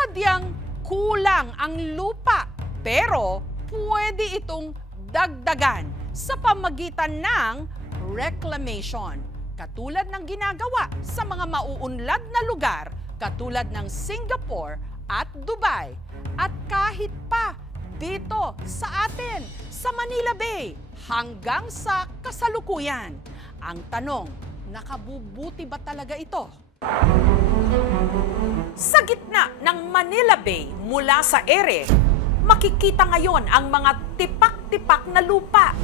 sadyang kulang ang lupa, pero pwede itong dagdagan sa pamagitan ng reclamation. Katulad ng ginagawa sa mga mauunlad na lugar katulad ng Singapore at Dubai. At kahit pa dito sa atin, sa Manila Bay, hanggang sa kasalukuyan. Ang tanong, nakabubuti ba talaga ito? Sa gitna ng Manila Bay mula sa ere, makikita ngayon ang mga tipak-tipak na lupa.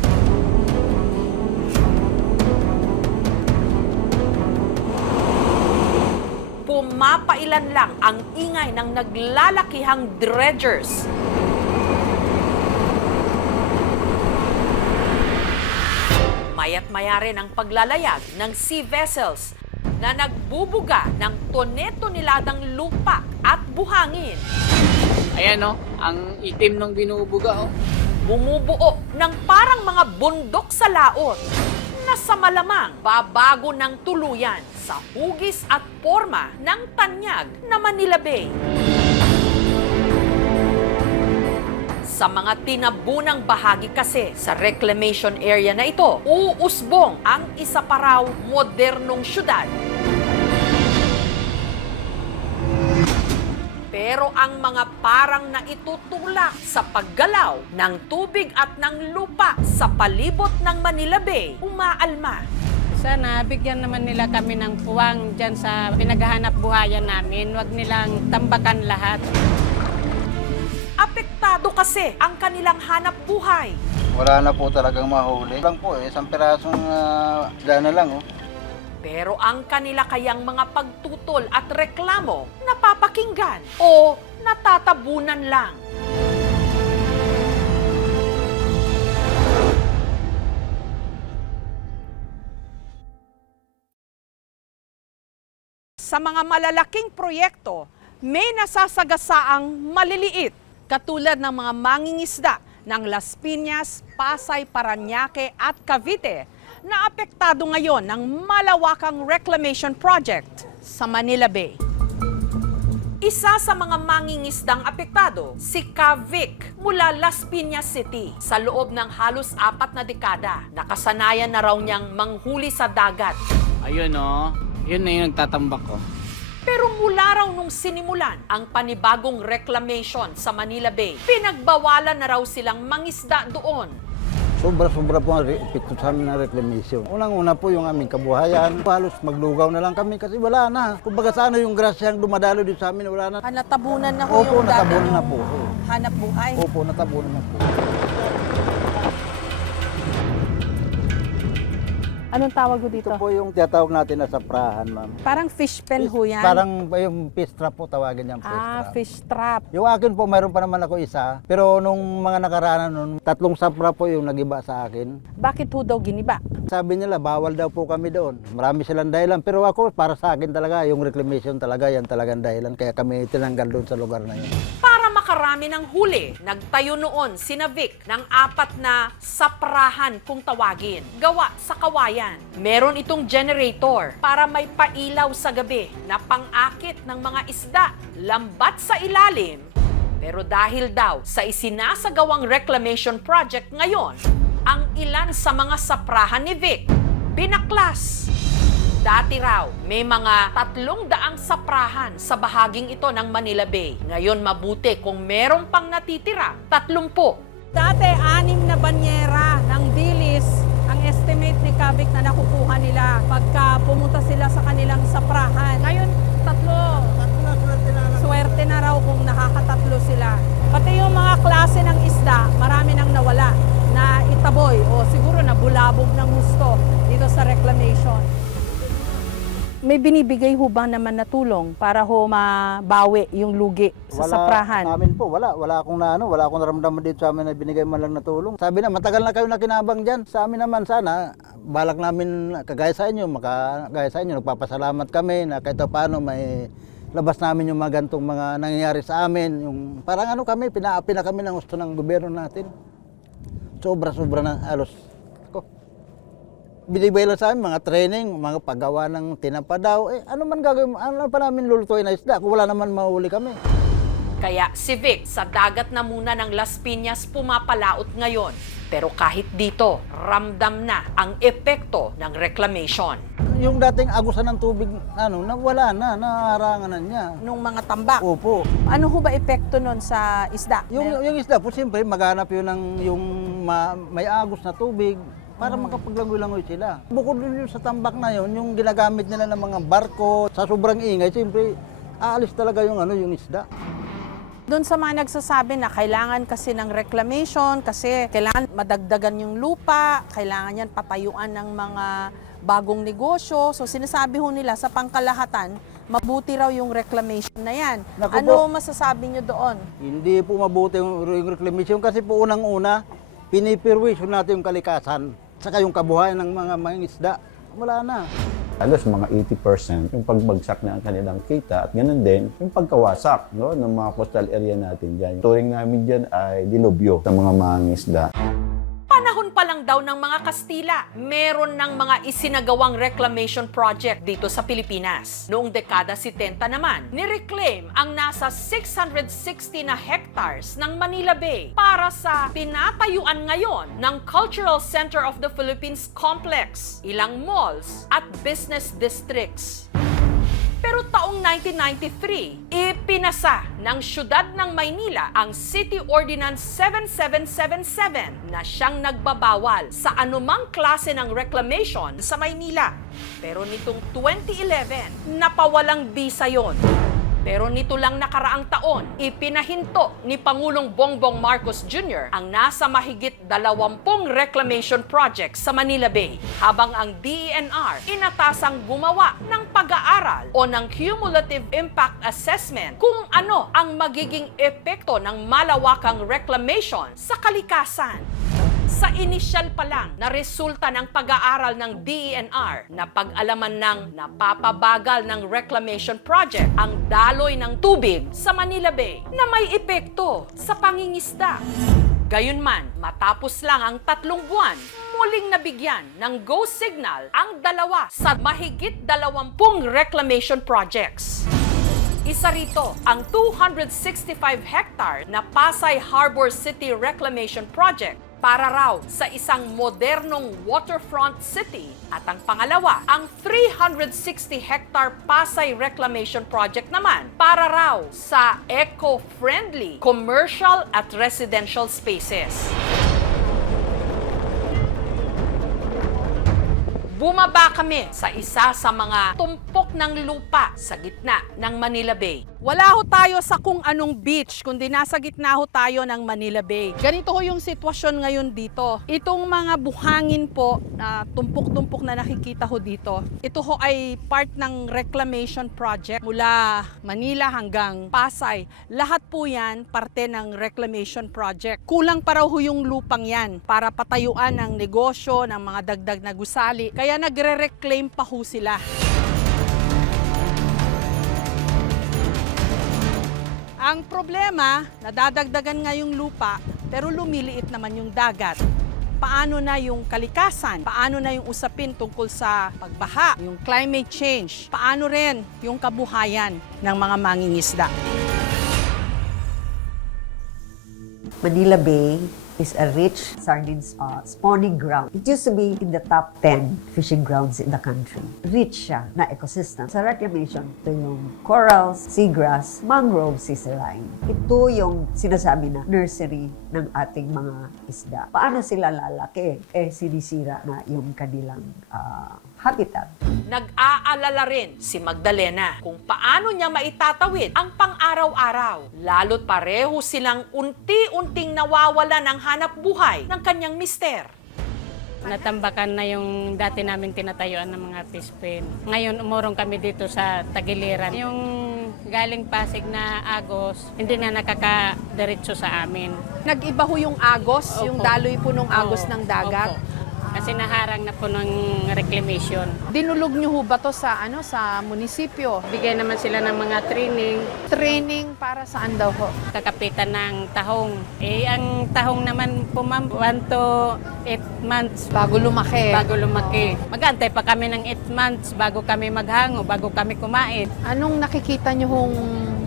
Pumapailan lang ang ingay ng naglalakihang dredgers. Maya't-maya rin ang paglalayag ng sea vessels na nagbubuga ng tone-toneladang lupa at buhangin. Ayan o, ang itim ng binubuga o. Bumubuo ng parang mga bundok sa laot na sa malamang babago ng tuluyan sa hugis at forma ng tanyag na Manila Bay. Sa mga tinabunang bahagi kasi sa reclamation area na ito, uusbong ang isa pa raw modernong syudad. Pero ang mga parang naitutulak sa paggalaw ng tubig at ng lupa sa palibot ng Manila Bay, umaalma. Sana bigyan naman nila kami ng puwang dyan sa pinaghahanap buhayan namin. Huwag nilang tambakan lahat. Apektado kasi ang kanilang hanap buhay. Wala na po talagang mahuli. Lang po isang pirasong dana lang. Pero ang kanila kayang mga pagtutol at reklamo napapakinggan o natatabunan lang. Sa mga malalaking proyekto, may nasasagasaang maliliit katulad ng mga mangingisda ng Las Piñas, Pasay, Parañaque at Cavite na apektado ngayon ng malawakang reclamation project sa Manila Bay. Isa sa mga mangingisdang apektado, si Cavic mula Las Piñas City. Sa loob ng halos 4 na dekada, nakasanayan na raw niyang manghuli sa dagat. Ayun o, yun na yung nagtatambak ko. Pero mula raw nung sinimulan ang panibagong reclamation sa Manila Bay, pinagbawalan na raw silang mangisda doon. Sobra-sobra po ang epekto sa amin ng reclamation. Unang-una po yung aming kabuhayan. Halos maglugaw na lang kami kasi wala na. Kumbaga sa ano yung grasyang dumadalo dito sa amin, wala na. Natabunan na Opo, natabunan na po. hanap buhay. Opo, natabunan na po. Anong tawag ho dito? Ito po yung tinatawag natin na saprahan, ma'am. Parang fish pen ho yan? Parang yung fish trap po tawagin yung fish trap. fish trap. Yung akin po, mayroon pa naman ako isa. Pero nung mga nakaraanan nun, 3 sapra po yung nagiba sa akin. Bakit ho daw giniba? Sabi nila, bawal daw po kami doon. Marami silang dahilan. Pero ako, para sa akin talaga, yung reclamation talaga, yan talagang dahilan. Kaya kami tinanggal doon sa lugar na yun. Para makarami ng huli, nagtayo noon si Vic ng 4 na saprahan kung tawagin, gawa sa kawayan. Meron itong generator para may pailaw sa gabi na pang-akit ng mga isda, lambat sa ilalim. Pero dahil daw sa isinasagawang reclamation project ngayon, ang ilan sa mga saprahan ni Vic, binaklas. Dati raw, may mga 300 saprahan sa bahaging ito ng Manila Bay. Ngayon mabuti kung meron pang natitira, 30. Dati, 6 na banyera ng dilis ang estimate ni Cavic na nakukuha nila pagka pumunta sila sa kanilang saprahan. Ngayon, 3. Swerte na raw kung nakakatatlo sila. Pati yung mga klase ng isda, marami nang nawala na itaboy o siguro na bulabog ng gusto dito sa reclamation. May binibigay ho ba naman na tulong para ho mabawi yung lugi sa saprahan? Sa amin po, wala akong naramdaman dito sa amin na binigay man lang na tulong. Sabi na, matagal na kayo nakinabang dyan. Sa amin naman sana, balak namin kagaya sa inyo, nagpapasalamat kami na kahit paano may labas namin yung mga gantong mga nangyayari sa amin. Yung, parang kami, pinaapi na kami ng gusto ng gobyerno natin. Sobra-sobra na halos. Binibay lang sa amin mga training, mga paggawa ng tinapa daw. Ano man gagawin, ano pa namin lulutuin na isda kung wala naman mahuli kami. Kaya si Vic sa dagat na muna ng Las Piñas pumapalaot ngayon. Pero kahit dito, ramdam na ang epekto ng reclamation. Yung dating agusan ng tubig, nawala na, naharangan na niya. Nung mga tambak. Opo. Ano ho ba epekto nun sa isda? Yung isda po, siyempre, maghanap yun ng may agos na tubig para makapaglangoy-langoy sila. Bukod din yun sa tambak na yun, yung ginagamit nila ng mga barko, sa sobrang ingay, siyempre, aalis talaga yung isda. Doon sa mga nagsasabi na kailangan kasi ng reclamation, kasi kailangan madagdagan yung lupa, kailangan yan patayuan ng mga bagong negosyo. So sinasabi ho nila sa pangkalahatan, mabuti raw yung reclamation na yan. Naku Ano po. masasabi nyo doon? Hindi po mabuti yung reclamation kasi po unang-una, pinipirwisyo natin yung kalikasan, saka yung kabuhayan ng mga mangingisda. Wala na. Halos mga 80% yung pagbagsak na ang kanilang kita at ganun din yung pagkawasak ng mga coastal area natin dyan. Turing namin dyan ay dilubyo sa mga mangingisda. Panahon pa lang daw ng mga Kastila, meron ng mga isinagawang reclamation project dito sa Pilipinas. Noong dekada 70 naman, nireclaim ang nasa 660 na hectares ng Manila Bay para sa tinatayuan ngayon ng Cultural Center of the Philippines Complex, ilang malls at business districts. Pero taong 1993, ipinasa ng siyudad ng Maynila ang City Ordinance 7777 na siyang nagbabawal sa anumang klase ng reclamation sa Maynila. Pero nitong 2011, napawalang bisa yon. Pero nito lang nakaraang taon, ipinahinto ni Pangulong Bongbong Marcos Jr. ang nasa mahigit 20 reclamation projects sa Manila Bay, habang ang DENR inatasang gumawa ng pag-aaral o ng cumulative impact assessment kung ano ang magiging epekto ng malawakang reclamation sa kalikasan. Sa inisyal pa lang na resulta ng pag-aaral ng DENR na pag-alaman ng napapabagal ng reclamation project ang daloy ng tubig sa Manila Bay na may epekto sa pangingisda. Gayunman, matapos lang ang 3 buwan, muling nabigyan ng go signal ang 2 sa mahigit 20 reclamation projects. Isa rito ang 265 hectare na Pasay Harbor City Reclamation Project para raw sa isang modernong waterfront city, at ang pangalawa, ang 360 hectare Pasay Reclamation Project naman para raw sa eco-friendly commercial at residential spaces. Bumaba kami sa isa sa mga tumpok ng lupa sa gitna ng Manila Bay. Wala ho tayo sa kung anong beach, kundi nasa gitna ho tayo ng Manila Bay. Ganito ho yung sitwasyon ngayon dito. Itong mga buhangin po na tumpok-tumpok na nakikita ho dito, ito ho ay part ng reclamation project mula Manila hanggang Pasay. Lahat po yan parte ng reclamation project. Kulang pa raw ho yung lupang yan para patayuan ng negosyo, ng mga dagdag na gusali. Kaya nagre-reclaim pa ho sila. Ang problema, nadadagdagan nga yung lupa, pero lumiliit naman yung dagat. Paano na yung kalikasan? Paano na yung usapin tungkol sa pagbaha, yung climate change? Paano rin yung kabuhayan ng mga mangingisda? Manila Bay is a rich sardine spawning ground. It used to be in the top 10 fishing grounds in the country. Rich siya na ecosystem. Sa reclamation, ito yung corals, seagrass, mangrove sisirain. Ito yung sinasabi na nursery ng ating mga isda. Paano sila lalaki? Sinisira na yung kanilang habitat. Nag-aalala rin si Magdalena kung paano niya maitatawid ang pang-araw-araw, lalo't pareho silang unti-unting nawawala ng hanap buhay ng kanyang mister. Natambakan na yung dati namin tinatayuan ng mga fish pen. Ngayon, umurong kami dito sa Tagiliran. Yung galing Pasig na agos, hindi na nakakadiretso sa amin. Nag-iba ho yung agos, Opo. yung daloy po ng agos Oo. ng dagat. Opo. Kasi naharang na po ng reclamation. Dinulog niyo ho ba to sa sa munisipyo? Bigay naman sila ng mga training, Training para saan daw ho? kakapitan ng tahong. Ang tahong naman po ma'am, 1 to 8 months Bago lumaki. bago lumaki. Mag-antay pa kami ng 8 months bago kami maghango, bago kami kumain. Anong nakikita niyo hong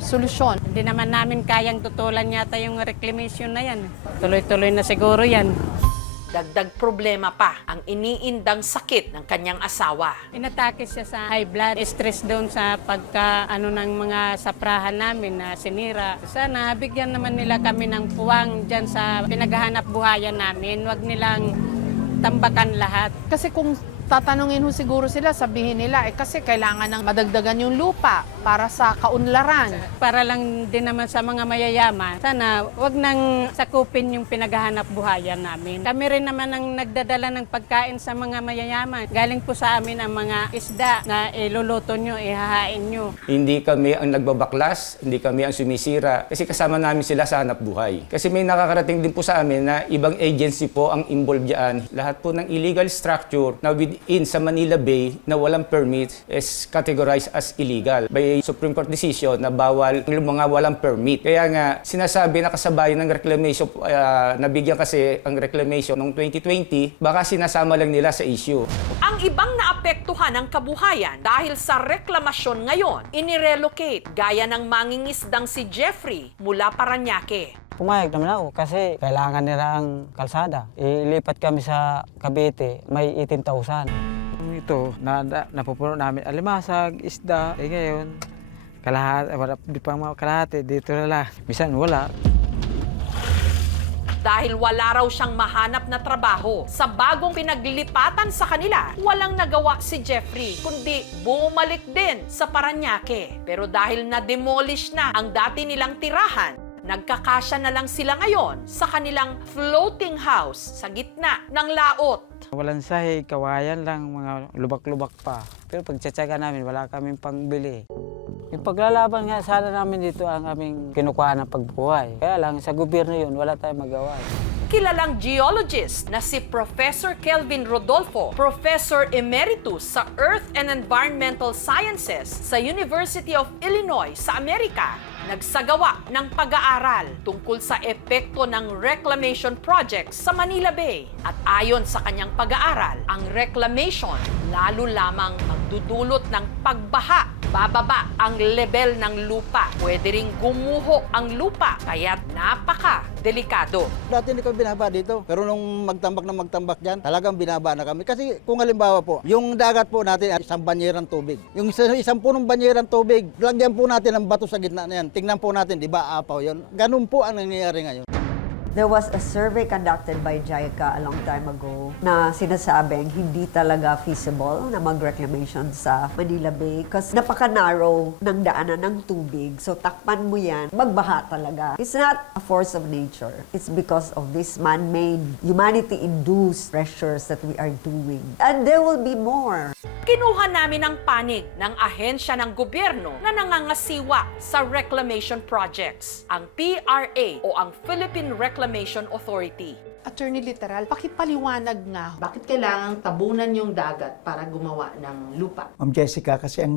solusyon? Hindi naman namin kayang tutulan yata yung reclamation na yan. Tuloy-tuloy na siguro yan. Dagdag problema pa ang iniindang sakit ng kanyang asawa. Inatake siya sa high blood, stress doon sa ng mga saprahan namin na sinira. Sana bigyan naman nila kami ng puwang dyan sa pinaghahanap buhayan namin. Huwag nilang tambakan lahat. Kasi kung tatanungin ho siguro sila, sabihin nila, kasi kailangan ng madagdagan yung lupa para sa kaunlaran. Para lang din naman sa mga mayayaman, sana wag nang sakupin yung pinaghahanap buhayan namin. Kami rin naman ang nagdadala ng pagkain sa mga mayayaman. Galing po sa amin ang mga isda na iluluto nyo, ihahain nyo. Hindi kami ang nagbabaklas, hindi kami ang sumisira kasi kasama namin sila sa hanap buhay. Kasi may nakakarating din po sa amin na ibang agency po ang involved diyan. Lahat po ng illegal structure na within sa Manila Bay na walang permit is categorized as illegal by Supreme Court decision na bawal yung mga walang permit. Kaya nga sinasabi na kasabayan ng reclamation, nabigyan kasi ang reclamation noong 2020, baka sinasama lang nila sa issue. Ang ibang naapektuhan ng kabuhayan dahil sa reklamasyon ngayon, inirelocate gaya ng mangingisdang si Jeffrey mula Parañaque. Pumayag naman ako kasi kailangan nila ang kalsada. Ilipat kami sa Cavite, may 18,000. Ito, napupuno namin alimasag, isda. Ngayon, kalahati, dito na lang. Minsan wala. Dahil wala raw siyang mahanap na trabaho sa bagong pinaglipatan sa kanila, walang nagawa si Jeffrey, kundi bumalik din sa Parañaque. Pero dahil na-demolish na ang dati nilang tirahan, nagkakasya na lang sila ngayon sa kanilang floating house sa gitna ng laot. Walang sahig, kawayan lang, mga lubak-lubak pa. Pero pagtsatsaga namin, wala kaming pangbili. Yung paglalaban nga sana namin dito ang aming kinukuha ng pagbuhay. Kaya lang sa gobyerno yun, wala tayong magawa. Kilalang geologist na si Professor Kelvin Rodolfo, Professor Emeritus sa Earth and Environmental Sciences sa University of Illinois sa Amerika, nagsagawa ng pag-aaral tungkol sa epekto ng reclamation projects sa Manila Bay. At ayon sa kanyang pag-aaral, ang reclamation lalo lamang magdudulot ng pagbaha. Bababa ang level ng lupa. Pwede ring gumuho ang lupa, kaya't napaka-delikado. Dati hindi kami binaba dito. Pero nung magtambak dyan, talagang binaba na kami. Kasi kung halimbawa po, yung dagat po natin ay isang banyerang tubig. Yung isang punong banyerang tubig, lagyan po natin ng bato sa gitna na yan. Tingnan po natin, di ba, apaw yun. Ganun po ang nangyayari ngayon. There was a survey conducted by JICA a long time ago na sinasabing hindi talaga feasible na mag-reclamation sa Manila Bay kasi napaka-narrow ng daanan ng tubig. So takpan mo yan, magbaha talaga. It's not a force of nature. It's because of this man-made, humanity-induced pressures that we are doing. And there will be more. Kinuha namin ang panig ng ahensya ng gobyerno na nangangasiwa sa reclamation projects, ang PRA o ang Philippine Reclamation Authority. Attorney Literal, pakipaliwanag nga, bakit kailangan tabunan yung dagat para gumawa ng lupa? Ma'am Jessica, kasi ang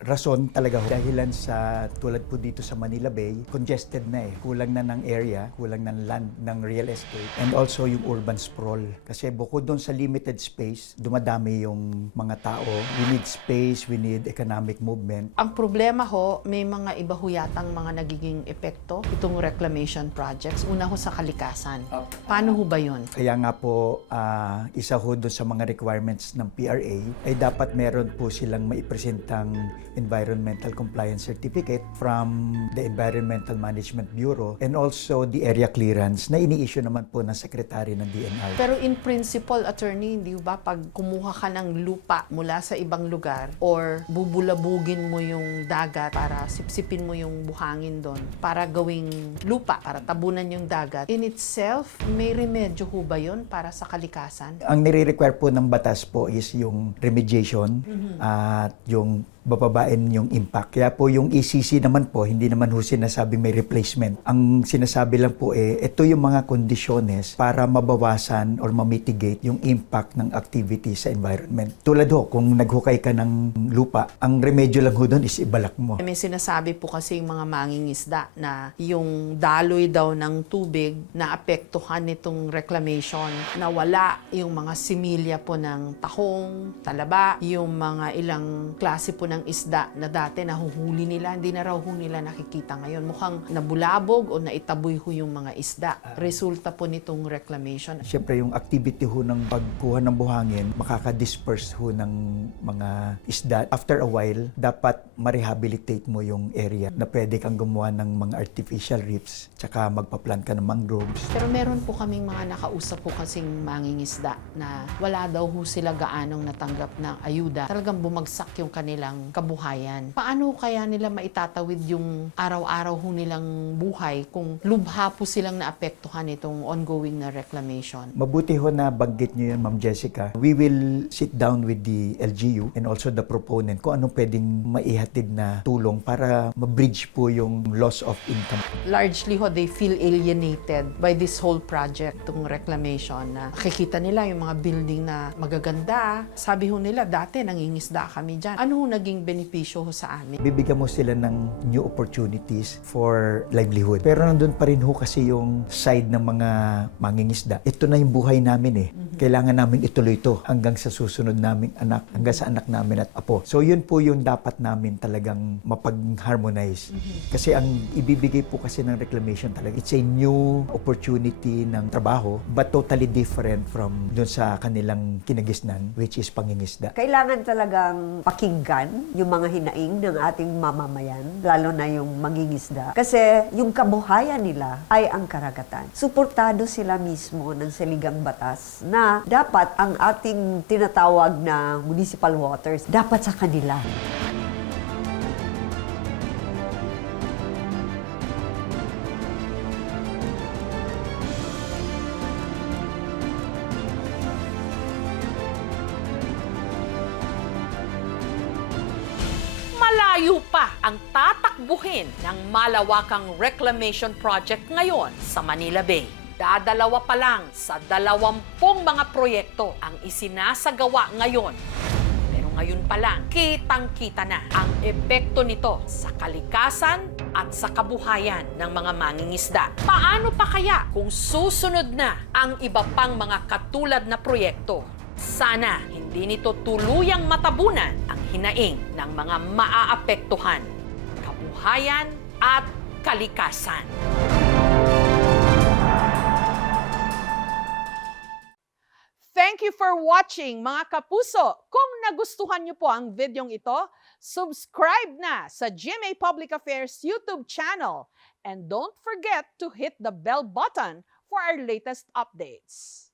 rason talaga dahilan sa tulad po dito sa Manila Bay, congested na eh. Kulang na ng area, kulang ng land, ng real estate, and also yung urban sprawl. Kasi bukod doon sa limited space, dumadami yung mga tao. We need space, we need economic movement. Ang problema ho, may mga iba ho yatang mga nagiging epekto itong reclamation projects. Una ho sa kalikasan. Paano ho ba yun? Kaya nga po, isa ho doon sa mga requirements ng PRA ay dapat meron po silang maipresentang Environmental Compliance Certificate from the Environmental Management Bureau and also the area clearance na ini-issue naman po ng Secretary ng DNR. Pero in principle, attorney, hindi ba pag kumuha ka ng lupa mula sa ibang lugar or bubulabugin mo yung dagat para sipsipin mo yung buhangin doon para gawing lupa, para tabunan yung dagat, in itself, may remedyo ho ba yun para sa kalikasan? Ang nire-require po ng batas po is yung remediation at yung bababain yung impact. Kaya po yung ECC naman po, hindi naman ho sinasabing may replacement. Ang sinasabi lang po ito yung mga kondisyones para mabawasan or mamitigate yung impact ng activity sa environment. Tulad ho, kung naghukay ka ng lupa, ang remedyo lang ho doon is ibalak mo. May sinasabi po kasi yung mga mangingisda na yung daloy daw ng tubig na apektuhan nitong reclamation, na wala yung mga similya po ng tahong, talaba, yung mga ilang klase po ng isda na dati nahuhuli nila, hindi na raw ho nila nakikita ngayon. Mukhang nabulabog o naitaboy ho yung mga isda. Resulta po nitong reclamation. Siyempre yung activity ho ng pagkuha ng buhangin, makaka-disperse ho ng mga isda. After a while, dapat ma-rehabilitate mo yung area na pwede kang gumawa ng mga artificial reefs, tsaka magpa-plant ka ng mangroves. Pero meron po kaming mga nakausap po kasing mangingisda na wala daw ho sila gaanong natanggap ng ayuda. Talagang bumagsak yung kanilang kabuhayan. Paano kaya nila maitatawid yung araw-araw ho nilang buhay kung lubha po silang naapektuhan itong ongoing na reclamation? Mabuti ho na banggit nyo yan, Ma'am Jessica. We will sit down with the LGU and also the proponent kung anong pwedeng maihatid na tulong para ma-bridge po yung loss of income. Largely ho, they feel alienated by this whole project, itong reclamation, na nakikita nila yung mga building na magaganda. Sabi ho nila, dati nangingisda kami dyan. Ano ho naging benepisyo ho sa amin? Bibigyan mo sila ng new opportunities for livelihood. Pero nandun pa rin ho kasi yung side ng mga mangingisda. Ito na yung buhay namin Kailangan namin ituloy ito hanggang sa susunod naming anak, hanggang sa anak namin at apo. So yun po yung dapat namin talagang mapag-harmonize. Kasi ang ibibigay po kasi ng reclamation talaga, it's a new opportunity ng trabaho but totally different from dun sa kanilang kinagisnan, which is pangingisda. Kailangan talagang pakinggan yung mga hinaing ng ating mamamayan, lalo na yung mangingisda. Kasi yung kabuhayan nila ay ang karagatan. Suportado sila mismo ng saligang batas na dapat ang ating tinatawag na municipal waters dapat sa kanila. Malayo pa ang tatakbuhin ng malawakang reclamation project ngayon sa Manila Bay. Dadalawa pa lang sa 20 mga proyekto ang isinasagawa ngayon. Pero ngayon pa lang, kitang-kita na ang epekto nito sa kalikasan at sa kabuhayan ng mga mangingisda. Paano pa kaya kung susunod na ang iba pang mga katulad na proyekto? Sana hindi nito tuluyang matabunan ang hinaing ng mga maaapektuhan, kabuhayan at kalikasan. Thank you for watching, mga kapuso. Kung nagustuhan niyo po ang videong ito, subscribe na sa GMA Public Affairs YouTube channel. And don't forget to hit the bell button for our latest updates.